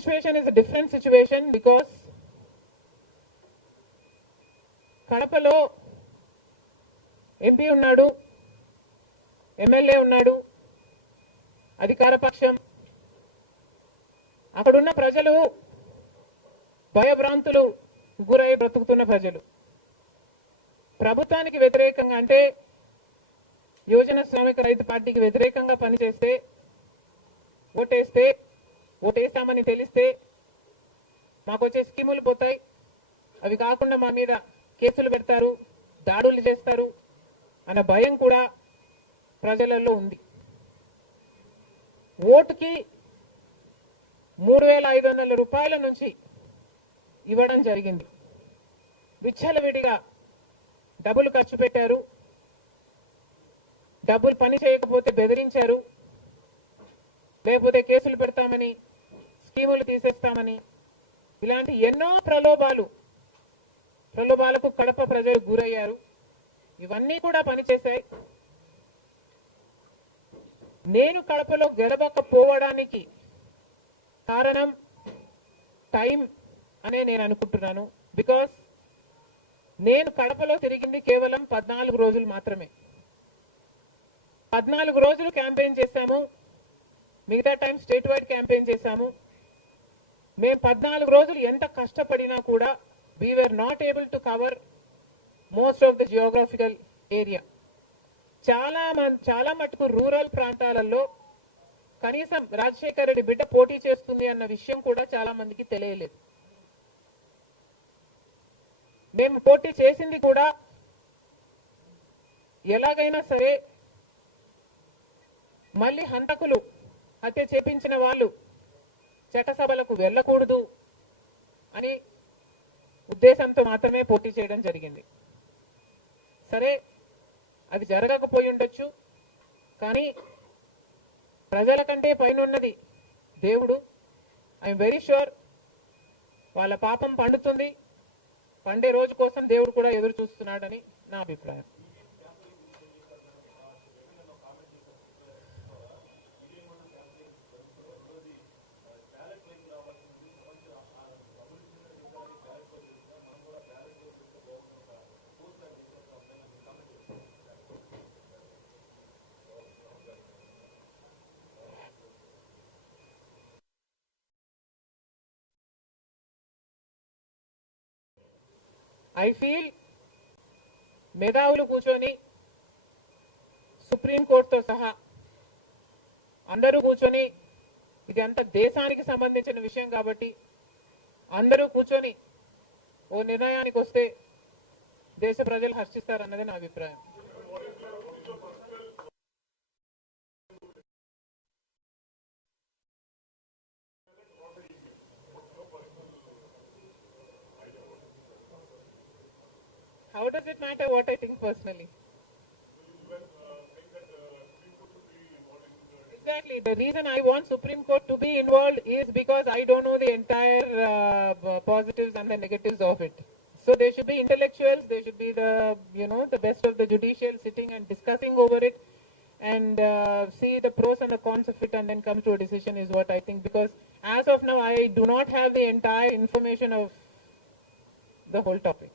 situation is a different situation because కడపలో MP ఉన్నాడు, MLA ఉన్నాడు, అధికార పక్షం. అక్కడున్న ప్రజలు భయభ్రాంతులు గురై బ్రతుకుతున్న ప్రజలు. ప్రభుత్వానికి వ్యతిరేకంగా అంటే యువజన శ్రామిక రైతు పార్టీకి వ్యతిరేకంగా పనిచేస్తే, ఓటేస్తామని తెలిస్తే మాకు వచ్చే స్కీములు పోతాయి, అవి కాకుండా మా మీద కేసులు పెడతారు, దాడులు చేస్తారు అన్న భయం కూడా ప్రజలలో ఉంది. ఓటుకి 3,500 రూపాయల నుంచి ఇవ్వడం జరిగింది. విచ్చలవిడిగా డబ్బులు ఖర్చు పెట్టారు, డబ్బులు పని చేయకపోతే బెదిరించారు, లేకపోతే కేసులు పెడతామని, స్కీములు తీసేస్తామని, ఇలాంటి ఎన్నో ప్రలోభాలకు కడప ప్రజలు గురయ్యారు. ఇవన్నీ కూడా పనిచేశాయి. నేను కడపలో గెలవకపోవడానికి కారణం టైం అనే నేను అనుకుంటున్నాను. బికాస్ నేను కడపలో తిరిగింది కేవలం 14 రోజులు మాత్రమే. 14 రోజులు క్యాంపెయిన్ చేశాము, మిగతా టైం స్టేట్ వైడ్ క్యాంపెయిన్ చేశాము. మేము 14 రోజులు ఎంత కష్టపడినా కూడా we were not able to cover most of the geographical area. చాలా మటుకు రూరల్ ప్రాంతాలలో కనీసం రాజశేఖర రెడ్డి బిడ్డ పోటీ చేస్తుంది అన్న విషయం కూడా చాలా మందికి తెలియలేదు. మేము పోటీ చేసింది కూడా ఎలాగైనా సరే మళ్ళీ హంతకులు, హత్య చేపించిన వాళ్ళు చట్టసభలకు వెళ్ళకూడదు అని ఉద్దేశంతో మాత్రమే పోటీ చేయడం జరిగింది. సరే, అది జరగకపోయి ఉండొచ్చు, కానీ ప్రజల కంటే పైన ఉన్నది దేవుడు. ఐఎమ్ వెరీ షూర్ వాళ్ళ పాపం పండుతుంది, పండే రోజు కోసం దేవుడు కూడా ఎదురు చూస్తున్నాడని నా అభిప్రాయం. ఐ ఫీల్ మేధావులు కూర్చొని సుప్రీంకోర్టుతో సహా అందరూ కూర్చొని, ఇది అంత దేశానికి సంబంధించిన విషయం కాబట్టి అందరూ కూర్చొని ఓ నిర్ణయానికి వస్తే దేశ ప్రజలు హర్షిస్తారన్నది నా అభిప్రాయం. How does it matter what I think personally? Exactly. The reason I want Supreme Court to be involved is because I don't know the entire positives and the negatives of it. So there should be intellectuals, there should be the best of the judicial sitting and discussing over it and see the pros and the cons of it and then come to a decision is what I think. Because as of now, I do not have the entire information of the whole topic.